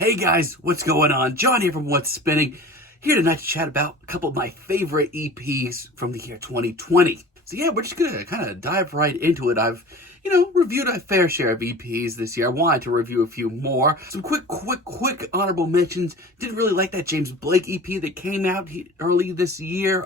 Hey guys, what's going on? John here from What's Spinning, here tonight to chat about a couple of my favorite EPs from the year 2020. So yeah, we're just gonna kind of dive right into it. I've, reviewed a fair share of EPs this year. I wanted to review a few more. Some quick honorable mentions. Didn't really like that James Blake EP that came out early this year.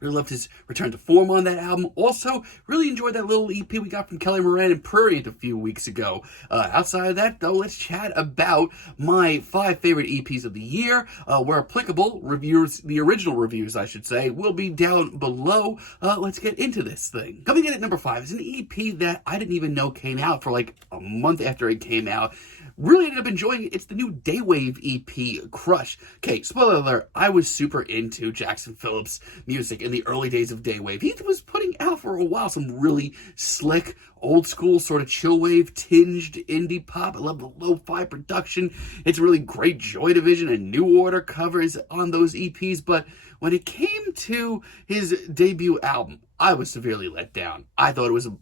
Really loved his return to form on that album. Also, really enjoyed that little EP we got from Kelly Moran and Prurient a few weeks ago. Outside of that, though, let's chat about my 5 favorite EPs of the year. Where applicable, the original reviews, I should say, will be down below. Let's get into this thing. Coming in at number 5 is an EP that I didn't even know came out for like a month after it came out. Really ended up enjoying it. It's the new Daywave EP, Crush. Okay, spoiler alert, I was super into Jackson Phillips' music in the early days of Daywave. He was putting out for a while some really slick, old school, sort of chill wave tinged indie pop. I love the lo-fi production. It's really great Joy Division and New Order covers on those EPs, but when it came to his debut album, I was severely let down. I thought it was a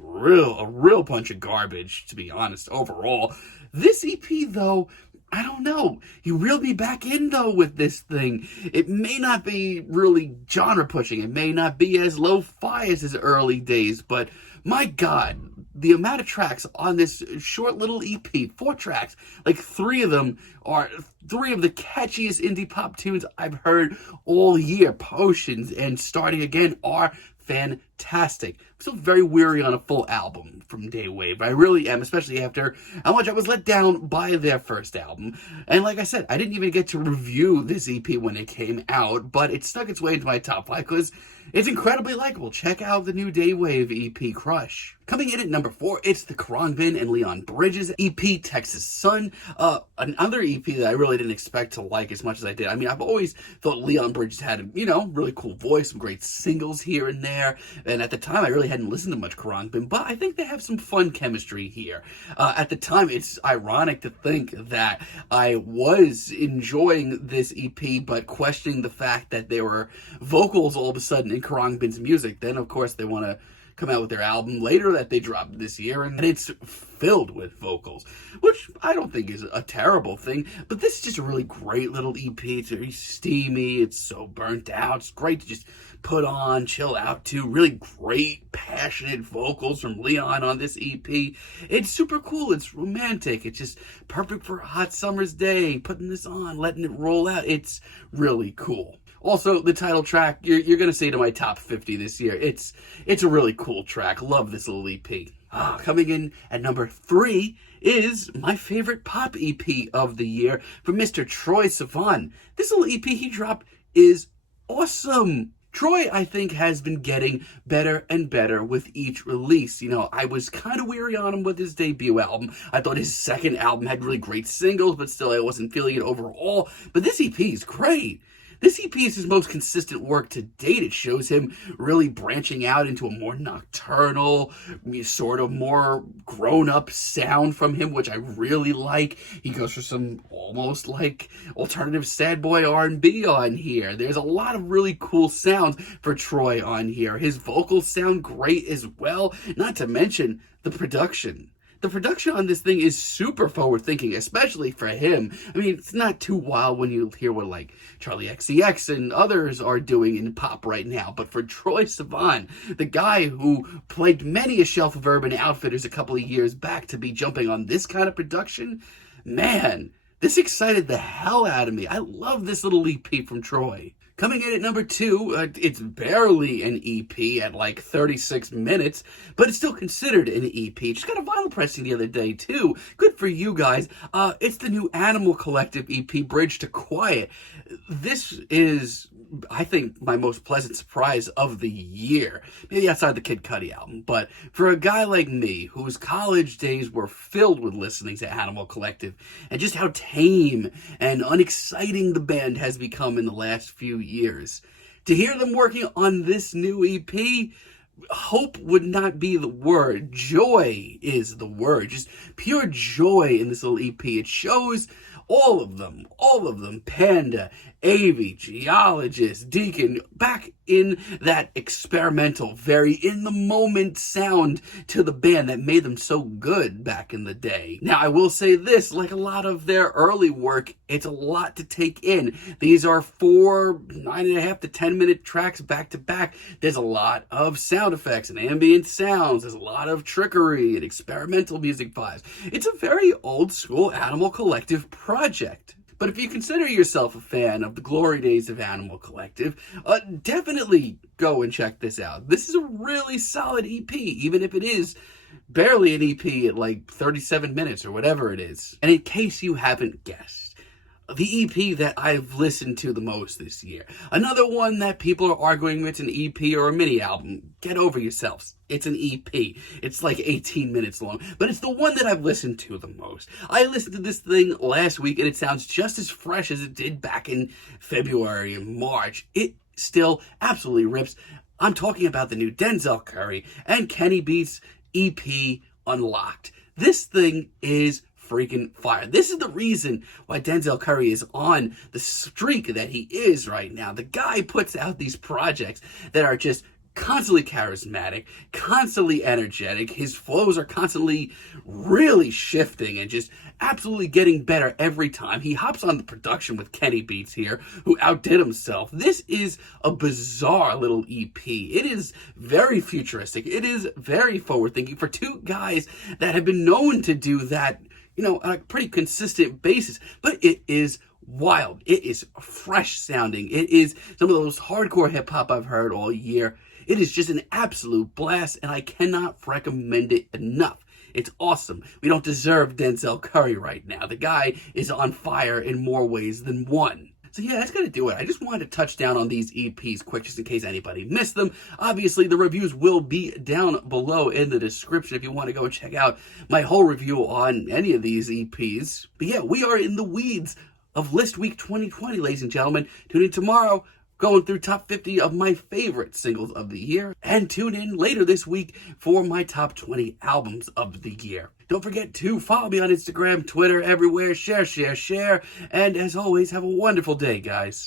real bunch of garbage, to be honest, overall. This EP, though, I don't know. He reeled me back in, though, with this thing. It may not be really genre-pushing. It may not be as lo-fi as his early days, but my God, the amount of tracks on this short little EP, 4 tracks, like 3 of them are 3 of the catchiest indie pop tunes I've heard all year. Potions and Starting Again are fantastic. I'm still very weary on a full album from Daywave. I really am, especially after how much I was let down by their first album. And like I said, I didn't even get to review this EP when it came out, but it stuck its way into my top 5 because it's incredibly likable. Check out the new Daywave EP, Crush. Coming in at number 4, it's the Khruangbin and Leon Bridges EP, Texas Sun. Another EP that I really didn't expect to like as much as I did. I mean, I've always thought Leon Bridges had a, really cool voice, some great singles here and there. And at the time, I really hadn't listened to much Khruangbin, but I think they have some fun chemistry here. At the time, it's ironic to think that I was enjoying this EP, but questioning the fact that there were vocals all of a sudden in Khruangbin's music. Then, of course, they want to come out with their album later that they dropped this year, and it's filled with vocals, which I don't think is a terrible thing, but this is just a really great little EP. It's very steamy, it's so burnt out, it's great to just put on, chill out to. Really great, passionate vocals from Leon on this EP. It's super cool, it's romantic, it's just perfect for a hot summer's day, putting this on, letting it roll out. It's really cool. Also, the title track, you're going to see to my top 50 this year. It's a really cool track. Love this little EP. Coming in at number 3 is my favorite pop EP of the year from Mr. Troye Sivan. This little EP he dropped is awesome. Troye, I think, has been getting better and better with each release. I was kind of weary on him with his debut album. I thought his second album had really great singles, but still I wasn't feeling it overall. But this EP is great. This EP is his most consistent work to date. It shows him really branching out into a more nocturnal, sort of more grown-up sound from him, which I really like. He goes for some almost like alternative sad boy R&B on here. There's a lot of really cool sounds for Troye on here. His vocals sound great as well, not to mention the production. The production on this thing is super forward-thinking, especially for him. I mean, it's not too wild when you hear what, like, Charlie XCX and others are doing in pop right now. But for Troye Sivan, the guy who plagued many a shelf of Urban Outfitters a couple of years back to be jumping on this kind of production, man, this excited the hell out of me. I love this little EP from Troye. Coming in at number 2, it's barely an EP at like 36 minutes, but it's still considered an EP. Just got a vinyl pressing the other day, too. Good for you guys. It's the new Animal Collective EP, Bridge to Quiet. This is, I think, my most pleasant surprise of the year. Maybe outside the Kid Cudi album. But for a guy like me, whose college days were filled with listening to Animal Collective, and just how tame and unexciting the band has become in the last few years, to hear them working on this new EP, hope would not be the word. Joy is the word. Just pure joy in this little EP. It shows all of them, Panda, Avi, Geologist, Deacon, back in that experimental, very in-the-moment sound to the band that made them so good back in the day. Now, I will say this, like a lot of their early work, it's a lot to take in. These are 4 9.5 to 10-minute tracks back to back. There's a lot of sound effects and ambient sounds. There's a lot of trickery and experimental music vibes. It's a very old-school Animal Collective project. But if you consider yourself a fan of the glory days of Animal Collective, definitely go and check this out. This is a really solid EP, even if it is barely an EP at like 37 minutes or whatever it is. And in case you haven't guessed, the EP that I've listened to the most this year. Another one that people are arguing it's an EP or a mini album. Get over yourselves. It's an EP. It's like 18 minutes long, but it's the one that I've listened to the most. I listened to this thing last week and it sounds just as fresh as it did back in February and March. It still absolutely rips. I'm talking about the new Denzel Curry and Kenny Beats EP Unlocked. This thing is freaking fire. This is the reason why Denzel Curry is on the streak that he is right now. The guy puts out these projects that are just constantly charismatic, constantly energetic. His flows are constantly really shifting and just absolutely getting better every time. He hops on the production with Kenny Beats here, who outdid himself. This is a bizarre little EP. It is very futuristic. It is very forward-thinking for two guys that have been known to do that, on a pretty consistent basis. But it is wild. It is fresh sounding. It is some of the most hardcore hip-hop I've heard all year. It is just an absolute blast, and I cannot recommend it enough. It's awesome. We don't deserve Denzel Curry right now. The guy is on fire in more ways than one. So yeah, that's going to do it. I just wanted to touch down on these EPs quick, just in case anybody missed them. Obviously, the reviews will be down below in the description if you want to go and check out my whole review on any of these EPs. But yeah, we are in the weeds of List Week 2020, ladies and gentlemen. Tune in tomorrow, going through top 50 of my favorite singles of the year. And tune in later this week for my top 20 albums of the year. Don't forget to follow me on Instagram, Twitter, everywhere. Share. And as always, have a wonderful day, guys.